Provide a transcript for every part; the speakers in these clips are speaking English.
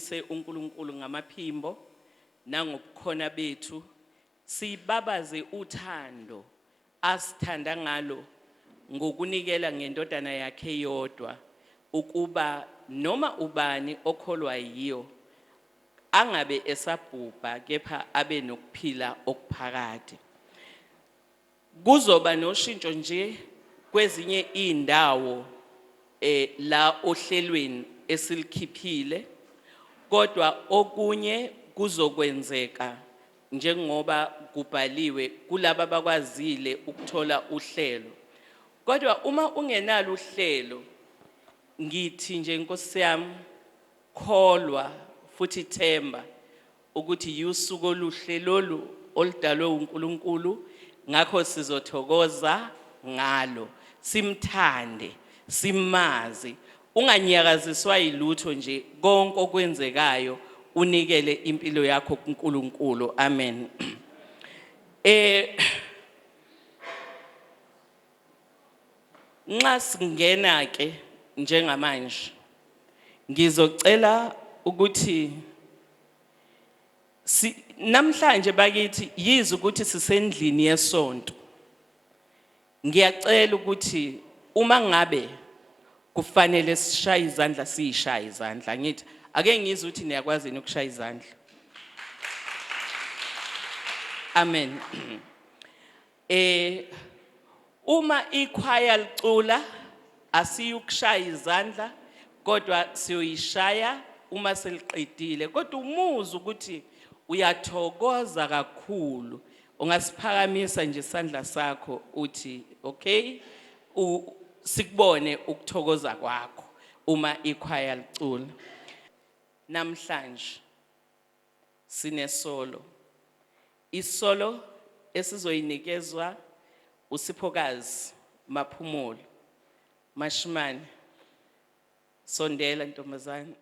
sidumise uNkulunkulu ngamaphimbo nangobukhona bethu, sibabaze uthando asithanda ngalo ngokunikela ngendodana yakhe yodwa, ukuba noma ubani okholwa yiyo angabe esabhubha kepha abe nokuphila okuphakade. Kuzoba noshintsho nje kwezinye indawo la ohlelweni esilikhiphile, kodwa okunye kuzokwenzeka njengoba kubhaliwe kulabo abakwazile ukuthola uhlelo. Kodwa uma ungenalo uhlelo, ngithi nje Nkosi yami, kholwa futhi themba ukuthi usuku oluhle lolu oludalwe uNkulunkulu, ngakho sizothokoza ngalo, simthande, simazi, unganyakaziswa yilutho nje, konke okwenzekayo unikele impilo yakho kuNkulunkulu. Amen. Nxa singena ke njengamanje, ngizocela ukuthi namhlanje bakithi yize ukuthi sisendlini yesonto, ngiyacela ukuthi uma ngabe kufanele sishaye izandla siyishaye izandla. Ngithi ake ngizwe ukuthi niyakwazi ukushaya izandla. Amen. Uma ikhwaya licula asiyukushaya izandla, kodwa siyoyishaya uma seliqedile. Kodwa umuzwa ukuthi uyathokoza kakhulu, ungasiphakamisa nje isandla sakho uthi okay, sikubone ukuthokoza kwakho uma ikhwaya licula. Namhlanje sinesolo, isolo esizoyinikezwa uSiphokazi Maphumulo. Mashimane, sondela ntombazane.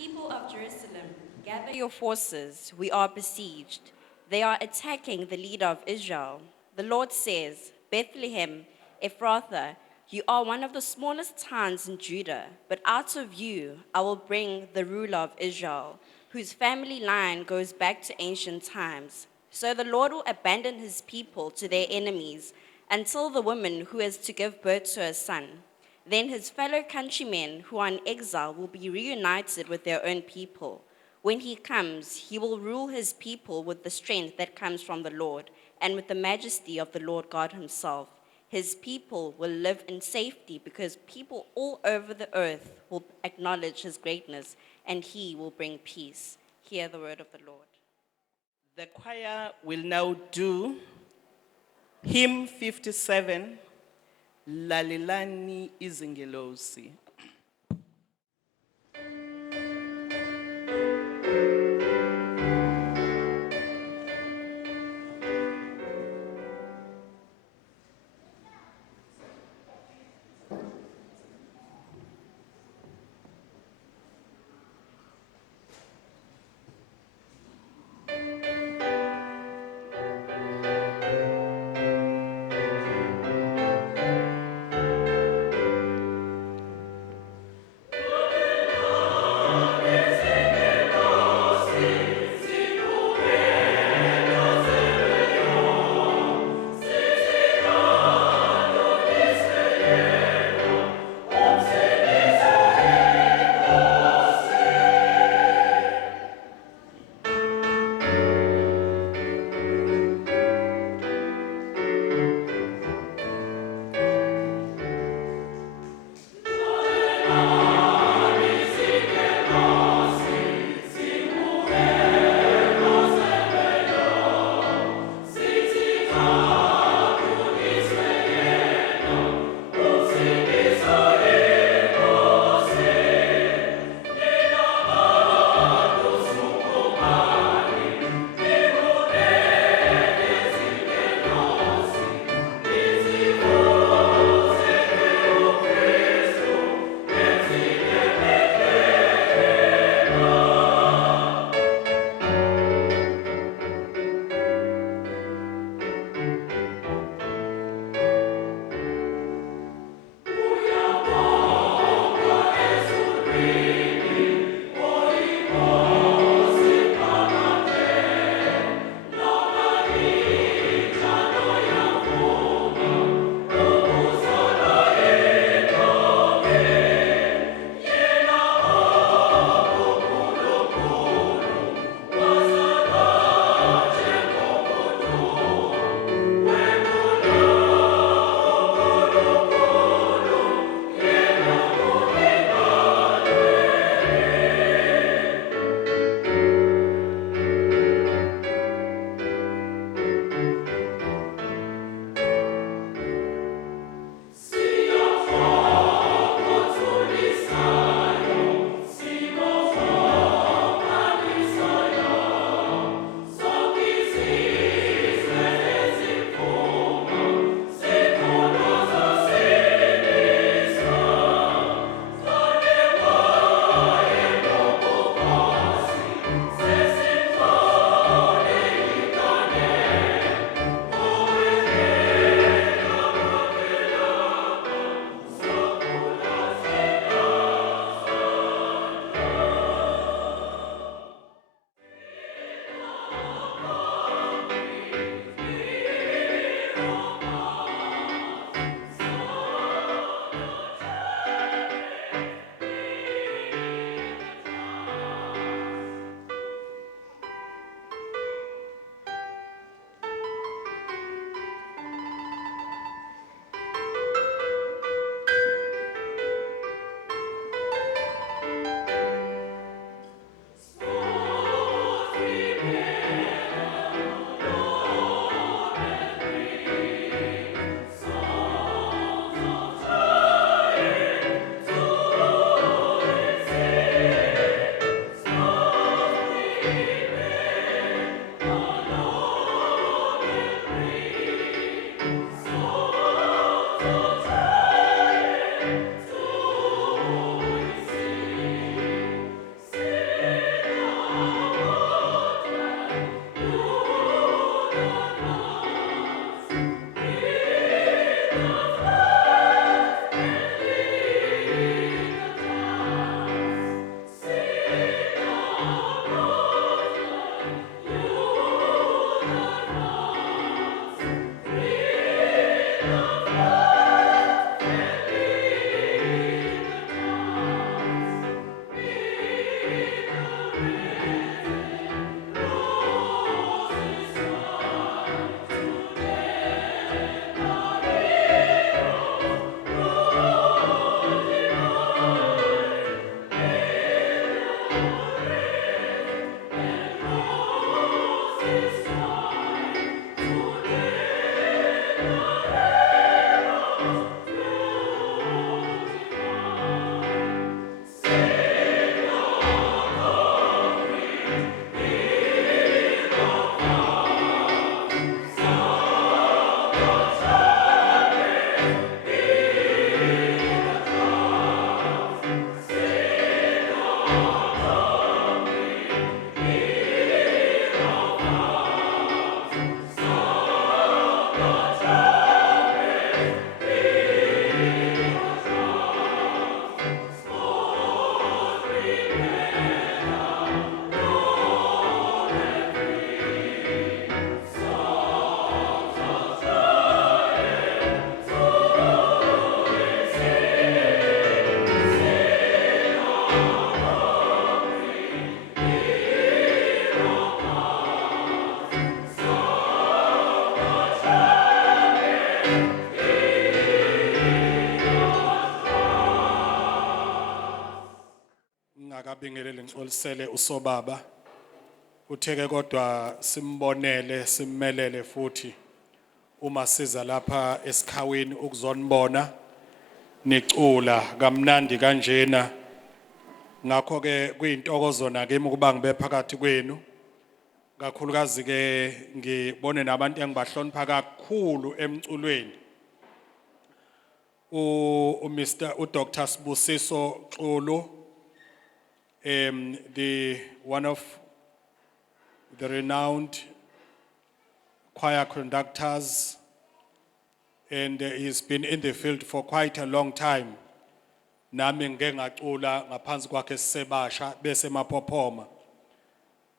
People of Jerusalem, gather your forces. We are besieged. They are attacking the leader of Israel. The Lord says, Bethlehem, Ephrathah, you are one of the smallest towns in Judah, but out of you I will bring the ruler of Israel, whose family line goes back to ancient times. So the Lord will abandon his people to their enemies until the woman who is to give birth to a son. Then his fellow countrymen who are in exile will be reunited with their own people. When he comes, he will rule his people with the strength that comes from the Lord and with the majesty of the Lord God himself. His people will live in safety because people all over the earth will acknowledge his greatness and he will bring peace. Hear the word of the Lord. The choir will now do hymn 57, Lalelani Izingelosi. ngingakabingeleli ngixolisele usobaba utheke kodwa simbonele simmelele futhi uma siza lapha esikhawini ukuzonibona nicula kamnandi kanjena ngakho ke kuyintokozo nakimi ukuba ngibe phakathi kwenu kakhulukazi ke ngibone nabantu engibahlonipha kakhulu emculweni u Dr Sibusiso Xulu the one of the renowned choir conductors and he's been in the field for quite a long time nami ngeke ngacula ngaphansi kwakhe sisebasha bese maphophoma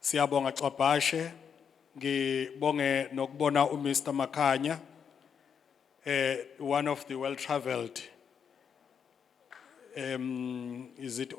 siyabonga Xabashe ngibonge nokubona uMr Makhanya one of the well traveled is it